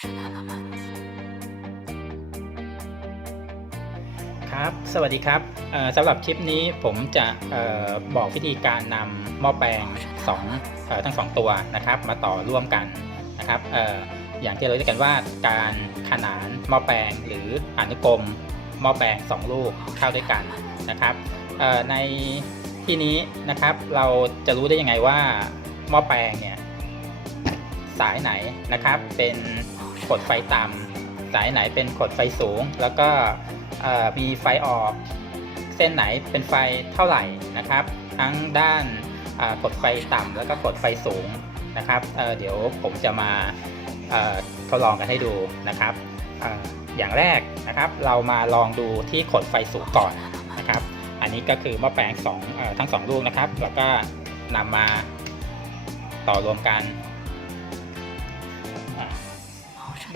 ครับ สวัสดีครับสำหรับคลิปนี้ผมจะออบอกวิธีการนำหม้อแปลงสองอทั้งสองตัวนะครับ มาต่อร่วมกันนะครับออย่างที่เราเรียกกันว่าการขนานหม้อแปลงหรืออนุกรมหม้อแปลงสองลูกเข้าด้วยกันนะครับในที่นี้นะครับเราจะรู้ได้ยังไงว่าหม้อแปลงเนี่ยสายไหนนะครับเป็น ขดไฟต่ำสายไหนเป็นขดไฟสูง แล้วก็มีไฟออก เส้นไหนเป็นไฟเท่าไหร่นะครับ ทั้งด้านกดไฟต่ำแล้วก็กดไฟสูงนะครับเเดี๋ยวผมจะมาทดลองกันให้ดูนะครับออย่างแรกนะครับเรามาลองดูที่กดไฟสูงก่อนนะครับ อันนี้ก็คือหม้อแปลงสองทั้งสองลูกนะครับ แล้วก็นำมาต่อรวมกัน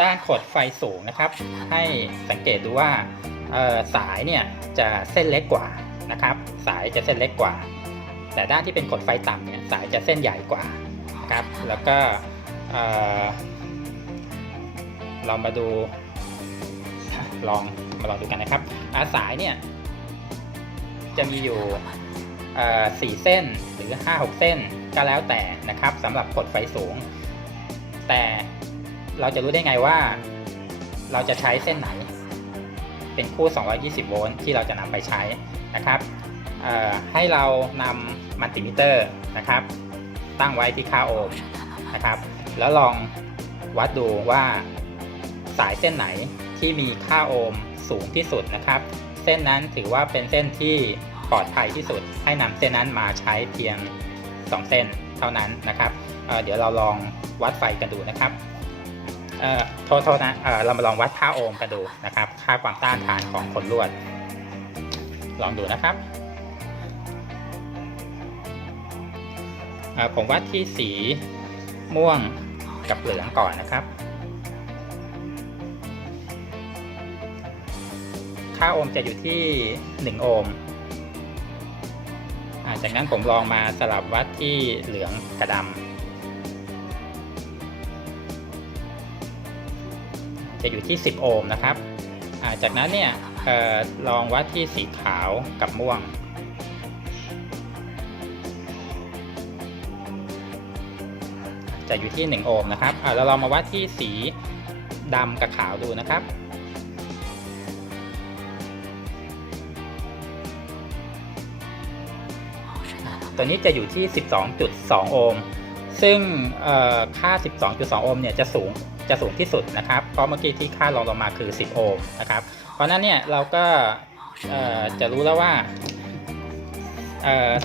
ด้านขดไฟสูงนะครับ ให้สังเกตดูว่าเอ่อสายเนี่ยจะเส้นเล็กกว่านะครับ สายจะเส้นเล็กกว่า แต่ด้านที่เป็นขดไฟต่ำเนี่ยสายจะเส้นใหญ่กว่านะครับแล้วก็เอ่อเรามาดูลองมาลองดูกันนะครับอาสายเนี่ยจะมีอยู่เอ่อสี่เส้นหรือ 5-6 เส้นก็แล้วแต่นะครับสำหรับขดไฟสูง แต่ เราจะรู้ได้ไงว่า เราจะใช้เส้นไหน เป็นคู่ 220 โวลต์ที่เราจะนำไปใช้นะครับให้เรานำมัลติมิเตอร์นะครับ ตั้งไว้ที่ค่าโอห์มนะครับ แล้วลองวัดดูว่าสายเส้นไหนที่มีค่าโอห์มสูงที่สุดนะครับ เส้นนั้นถือว่าเป็นเส้นที่ปลอดภัยที่สุด ให้นำเส้นนั้นมาใช้เพียง 2 เส้นเท่านั้นนะครับเเดี๋ยวเราลองวัดไฟกันดูนะครับ เอ่อโทษโทษนะเอ่อเรามาลองวัดค่าโอห์มกันดูนะครับ ค่าความต้านทานของขนลวด ลองดูนะครับเอ่อผมวัดที่สีม่วงกับเหลืองก่อนนะครับ ค่าโอห์มจะอยู่ที่ 1 โอห์มอ่าจากนั้นผมลองมาสลับวัดที่เหลืองกับดำ จะอยู่ที่ 10 โอห์มนะครับ จากนั้นเนี่ยออลองวัดที่สีขาวกับม่วง จะอยู่ที่ 1 โอห์มนะครับเราลองมาวัดที่สีดำกับขาวดูนะครับตัวนี้จะอยู่ที่ 12.2 โอห์ม ซึ่งค่า 12.2 โอห์มเนี่ยจะสูง จะสูงที่สุดนะครับ เพราะเมื่อกี้ที่ค่ารองลงมาคือ 10 โอห์มนะครับ เพราะนั้นเนี่ยเราก็จะรู้แล้วว่า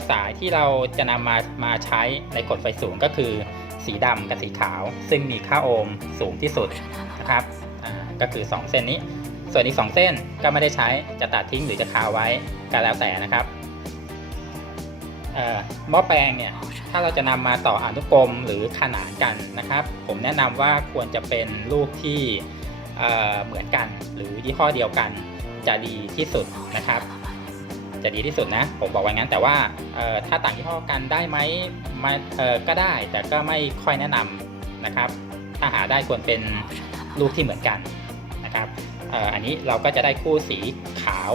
สายที่เราจะนำมามาใช้ในกดไฟสูงก็คือสีดำกับสีขาว ซึ่งมีค่าโอห์มสูงที่สุดนะครับก็คือ 2 เส้นนี้ ส่วนอีก 2 เส้นก็ไม่ได้ใช้จะตัดทิ้งหรือจะคาไว้ก็แล้วแต่นะครับ หม้อแปลงเนี่ยถ้าเราจะนำมาต่ออนุกรมหรือขนานกันนะครับ ผมแนะนำว่าควรจะเป็นลูกที่เเหมือนกัน หรือยี่ห้อเดียวกันจะดีที่สุดนะครับ จะดีที่สุดนะ ผมบอกไว้งั้นแต่ว่าถ้าต่างยี่ห้อกันได้ไหมมาก็ได้แต่ก็ไม่ค่อยแนะนำนะครับ ถ้าหาได้ควรเป็นลูกที่เหมือนกันนะครับอ,อ,อันนี้เราก็จะได้คู่สีขาว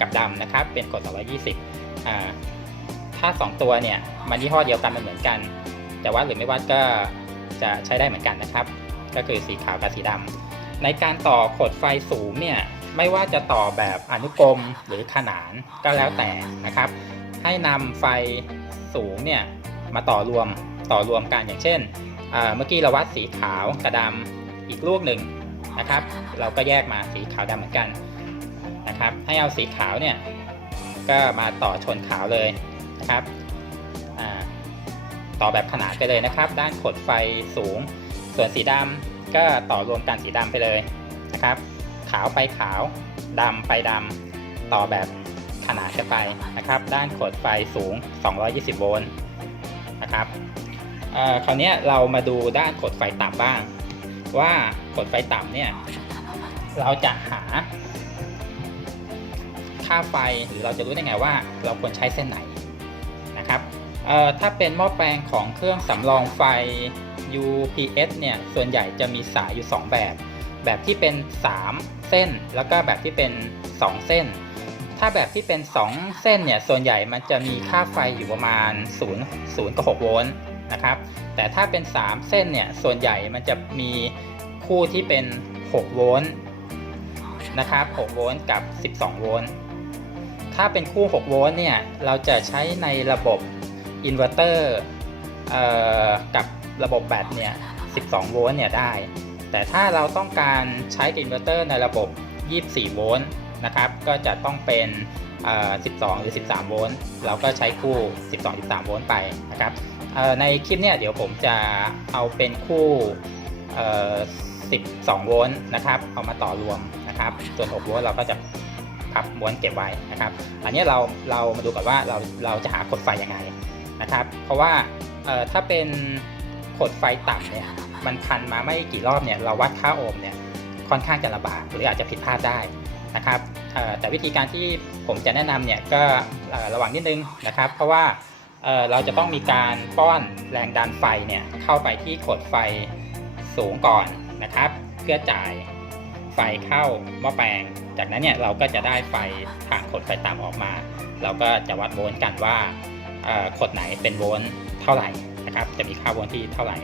กับดำนะครับ เป็นกด220อ่า ถ้า 2 ตัวเนี่ยมันยี่ห้อเดียวกันมันเหมือนกัน จะวัดหรือไม่วัดก็จะใช้ได้เหมือนกันนะครับ ก็คือสีขาวกับสีดำในการต่อขดไฟสูงเนี่ยไม่ว่าจะต่อแบบอนุกรมหรือขนานก็แล้วแต่นะครับ ให้นำไฟสูงเนี่ยมาต่อรวมต่อรวมกันอย่างเช่นเมื่อกี้เราวัดสีขาวกับดำอีกลูกหนึ่งนะครับ เราก็แยกมาสีขาวดำเหมือนกันนะครับ ให้เอาสีขาวเนี่ยก็มาต่อชนขาวเลย นะครับต่อแบบขนานไปเลยนะครับ ด้านขดไฟสูง ส่วนสีดำก็ต่อรวมกันสีดำไปเลยนะครับ ขาวไปขาวดำไปดำต่อแบบขนานกันไปนะครับ ด้านขดไฟสูง 220 โวลต์นะครับคราวนี้เรามาดูด้านขดไฟต่ำบ้าง ว่าขดไฟต่ำเนี่ย เราจะหา ค่าไฟหรือเราจะรู้ได้ไงว่า เราควรใช้เส้นไหน นะครับถ้าเป็นหม้อแปลงของเครื่องสำรองไฟ UPS เนี่ยส่วนใหญ่จะมีสายอยู่ 2 แบบ แบบที่เป็น 3 เส้น แล้วก็แบบที่เป็น 2 เส้น ถ้าแบบที่เป็น 2 เส้นเนี่ยส่วนใหญ่มันจะมีค่าไฟอยู่ประมาณ0 0กับ6โวลต์นะครับแต่ถ้าเป็น 3 เส้นเนี่ยส่วนใหญ่มันจะมีคู่ที่เป็น 6 โวลต์นะครับ 6 โวลต์กับ 12 โวลต์ ถ้าเป็นคู่ 6 โวลต์เนี่ยเราจะใช้ในระบบอินเวอร์เตอร์กับระบบแบตเนี่ย 12 โวลต์เนี่ยได้ แต่ถ้าเราต้องการใช้กับอินเวอร์เตอร์ในระบบ 24 โวลต์นะครับ ก็จะต้องเป็น 12 หรือ 13 โวลต์ เราก็ใช้คู่ 12 13 โวลต์ไปนะครับในคลิปเนี่ยเดี๋ยวผมจะเอาเป็นคู่ 12 โวลต์นะครับ เอามาต่อรวมนะครับ ส่วน 6 โวลต์เราก็จะ พับม้วนเก็บไว้นะครับ อันนี้เราเรามาดูก่อนว่าเราเราจะหาขดไฟยังไงนะครับ เพราะว่าถ้าเป็นขดไฟต่ำเนี่ยมันพันมาไม่กี่รอบเนี่ยเราวัดค่าโอห์มเนี่ยค่อนข้างจะลำบากหรืออาจจะผิดพลาดได้นะครับแต่วิธีการที่ผมจะแนะนำเนี่ยก็ระวังนิดนึงนะครับ เพราะว่าเเราจะต้องมีการป้อนแรงดันไฟเนี่ยเข้าไปที่ขดไฟสูงก่อนนะครับ เพื่อจ่าย ไฟเข้าหม้อแปลง จากนั้นเนี่ยเราก็จะได้ไฟทางขดไฟต่ำออกมา เราก็จะวัดโวลต์กันว่าขดไหนเป็นโวลต์เท่าไหร่นะครับ จะมีค่าโวลต์ที่เท่าไหร่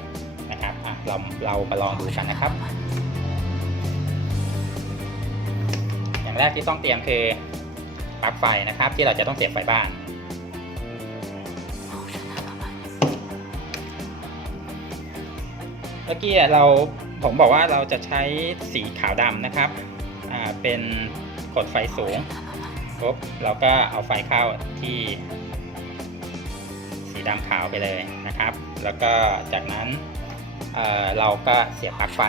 นะครับเราเรามาลองดูกันนะครับ อย่างแรกที่ต้องเตรียมคือปลั๊กไฟนะครับ ที่เราจะต้องเสียบไฟบ้านเมื่อกี้เรา ผมบอกว่าเราจะใช้สีขาวดำนะครับเป็นกดไฟสูงปุ๊บเราก็เอาไฟเข้าที่สีดำขาวไปเลยนะครับ แล้วก็จากนั้นเเราก็เสียบปลั๊กไฟ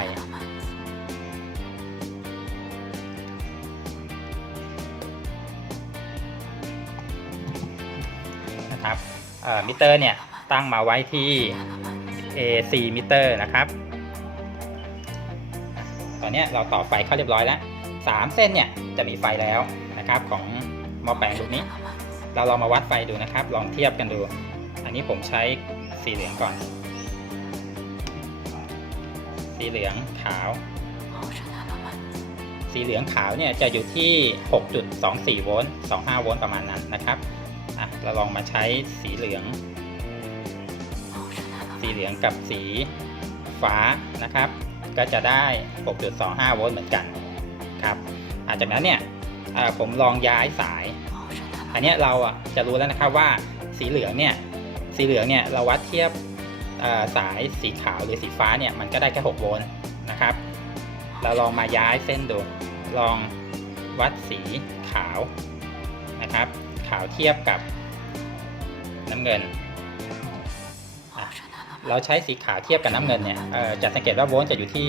นะครับมิเตอร์เนี่ยตั้งมาไว้ที่ AC มิเตอร์นะครับ ตอนนี้เราต่อไฟเข้าเรียบร้อยแล้ว 3 เส้นเนี่ยจะมีไฟแล้วนะครับของหม้อแปลงลูกนี้ เราลองมาวัดไฟดูนะครับ ลองเทียบกันดู อันนี้ผมใช้สีเหลืองก่อน สีเหลืองขาว สีเหลืองขาวเนี่ยจะอยู่ที่ 6.24 โวลต์25 โวลต์ประมาณนั้นนะครับอะเราลองมาใช้สีเหลือง สีเหลืองกับสีฟ้านะครับ ก็จะได้ 6.25 โวลต์เหมือนกันครับอาจากนั้นเนี่ยอ่าผมลองย้ายสาย อันเนี้ยเราอะจะรู้แล้วนะครับว่าสีเหลืองเนี่ยสีเหลืองเนี่ยเราวัดเทียบอ่าสายสีขาวหรือสีฟ้าเนี่ยมันก็ได้แค่6โวลต์นะครับ เราลองมาย้ายเส้นดู ลองวัดสีขาวนะครับ ขาวเทียบกับน้ำเงินอะ เราใช้สีขาวเทียบกับน้ำเงินเนี่ยจะสังเกตว่าโวลต์จะอยู่ที่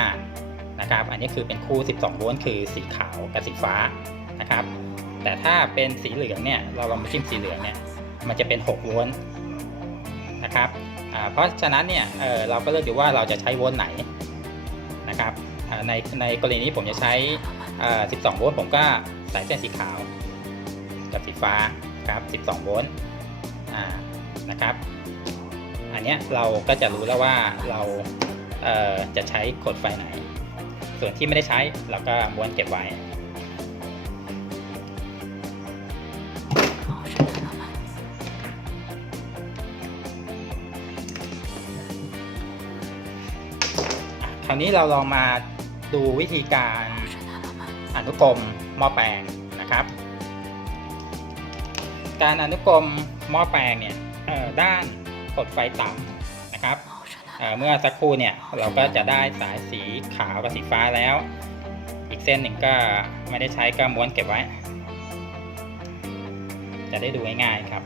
12.5 นะครับ อันนี้คือเป็นคู่ 12 โวลต์คือสีขาวกับสีฟ้านะครับ แต่ถ้าเป็นสีเหลืองเนี่ย เราลองมาจิ้มสีเหลืองเนี่ย มันจะเป็น 6 โวลต์นะครับ เพราะฉะนั้นเนี่ยเเราก็เลือกดูว่าเราจะใช้โวลต์ไหนนะครับในในกรณีนี้ผมจะใช้ 12 โวลต์ ผมก็ใส่เส้นสีขาวกับสีฟ้าครับ 12 โวลต์นะครับ เนี้ยเราก็จะรู้แล้วว่าเราเจะใช้กดไฟไหน ส่วนที่ไม่ได้ใช้เราก็ม้วนเก็บไว้ คราวนี้เราลองมาดูวิธีการอนุกรมหม้อแปลงนะครับ การอนุกรมหม้อแปลงเนี่ยด้าน กดไฟต่ำนะครับเอ่อเมื่อสักครู่เนี่ยเราก็จะได้สายสีขาวกับสีฟ้าแล้ว อีกเส้นหนึ่งก็ไม่ได้ใช้ก็ม้วนเก็บไว้ จะได้ดูง่ายๆครับ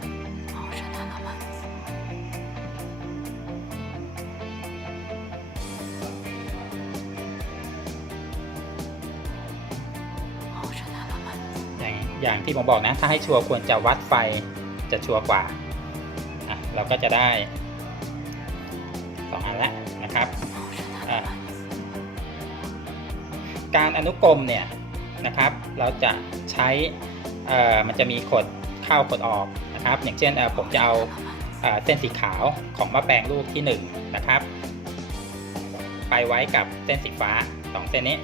อย่างอย่างที่ผมบอกนะ ถ้าให้ชัวร์ควรจะวัดไฟจะชัวร์กว่าอะ เราก็จะได้สองอันแล้วนะครับการอนุกรมเนี่ยนะครับ เราจะใช้มันจะมีขดเข้าขดออกนะครับ อย่างเช่นผมจะเอาเส้นสีขาวของมะแปลงลูกที่ 1 นะครับ ไปไว้กับเส้นสีฟ้าสองเส้นนี้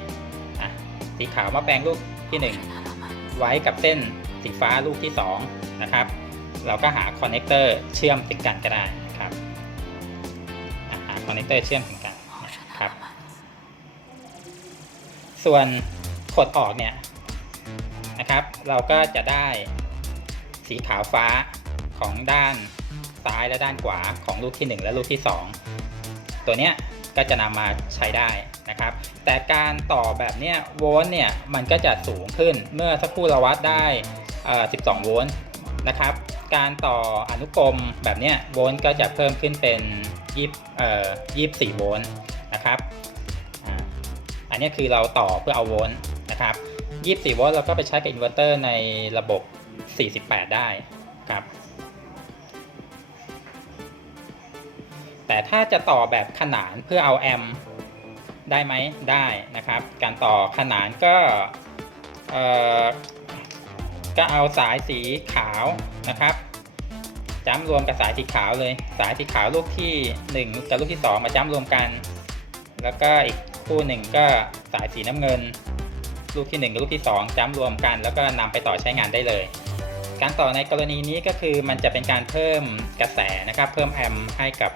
สีขาวมาแปลงลูกที่หนึ่งไว้กับเส้นสีฟ้าลูกที่สองนะครับ เราก็หาคอนเนคเตอร์เชื่อมถึงกันก็ได้นะครับหาคอนเนคเตอร์เชื่อมถึงกันนะครับ ส่วนขดออกเนี่ยนะครับ เราก็จะได้สีขาวฟ้าของด้านซ้ายและด้านขวาของลูกที่ 1 และลูกที่ 2 ตัวเนี้ยก็จะนำมาใช้ได้นะครับ แต่การต่อแบบเนี้ยโวลต์เนี่ยมันก็จะสูงขึ้นเมื่อสักครู่เราวัดได้เอ่อ12 โวลต์นะครับ การต่ออนุกรมแบบเนี้ยโวลต์ก็จะเพิ่มขึ้นเป็น20เอ่อ24โวลต์นะครับอันนี้คือเราต่อเพื่อเอาโวลต์นะครับ24โวลต์เราก็ไปใช้กับอินเวอร์เตอร์ในระบบ 48 ได้ครับแต่ถ้าจะต่อแบบขนานเพื่อเอาแอมป์ได้ไหมได้นะครับ การต่อขนานก็ก็เอาสายสีขาวนะครับ จ้ำรวมกับสายสีขาวเลย สายสีขาวลูกที่ 1 กับลูกที่ 2 มาจ้ำรวมกัน แล้วก็อีกคู่หนึ่งก็สายสีน้ำเงิน ลูกที่ 1 กับลูกที่ 2 จ้ำรวมกัน แล้วก็นำไปต่อใช้งานได้เลย การต่อในกรณีนี้ก็คือมันจะเป็นการเพิ่มกระแสนะครับ เพิ่มแอมป์ให้กับ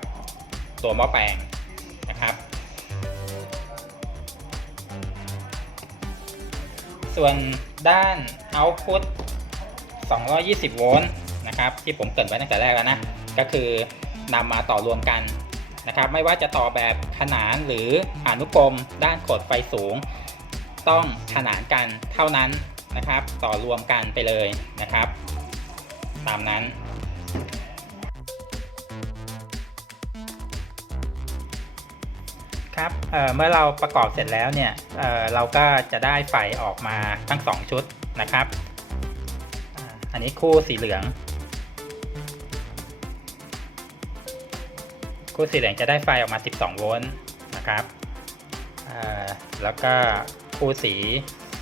ตัวหม้อแปลงนะครับ ส่วนด้าน output 220 โวลต์ นะครับ ที่ผมเกรินไว้ตั้งแต่แรกแล้วนะก็คือนำมาต่อรวมกันนะครับไม่ว่าจะต่อแบบขนานหรืออนุกรม ด้านกดไฟสูง ต้องขนานกันเท่านั้นนะครับ ต่อรวมกันไปเลยนะครับ ตามนั้น ครับเอ่อเมื่อเราประกอบเสร็จแล้วเนี่ยเอ่อเราก็จะได้ไฟออกมาทั้ง 2 ชุดนะครับอ่าอันนี้คู่สีเหลือง คู่สีเหลืองจะได้ไฟออกมา 12 โวลต์นะครับ แล้วก็คู่สี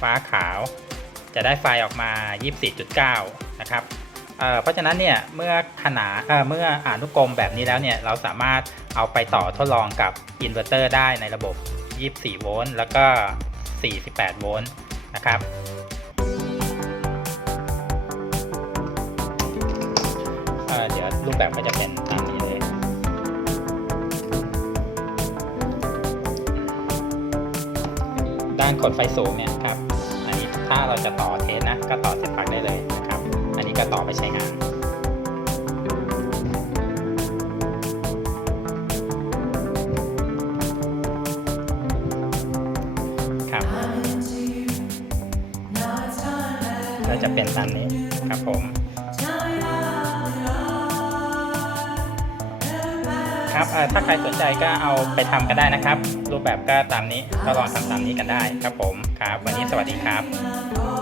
ฟ้าขาวจะได้ไฟออกมา 24.9 นะครับเอ่อเพราะฉะนั้นเนี่ยเมื่อขนาดเอ่อเมื่ออนุกรมแบบนี้แล้วเนี่ยเราสามารถเอาไปต่อทดลองกับอินเวอร์เตอร์ได้ในระบบ 24 โวลต์แล้วก็ 48 โวลต์นะครับเเดี๋ยวรูปแบบก็จะเป็นตาม นี้เลยด้านขนไฟสูงเนี่ยครับ อันนี้ถ้าเราจะต่อเทสนะ ก็ต่อเสียบปลั๊กได้เลยนะครับ อันนี้ก็ต่อไปใช้งานครับก็จะเป็นตามนี้ครับผม ครับถ้าใครสนใจก็เอาไปทำก็ได้นะครับ รูปแบบก็ตามนี้ก็ลองทำตามนี้กันได้ครับผมครับ วันนี้สวัสดีครับ Oh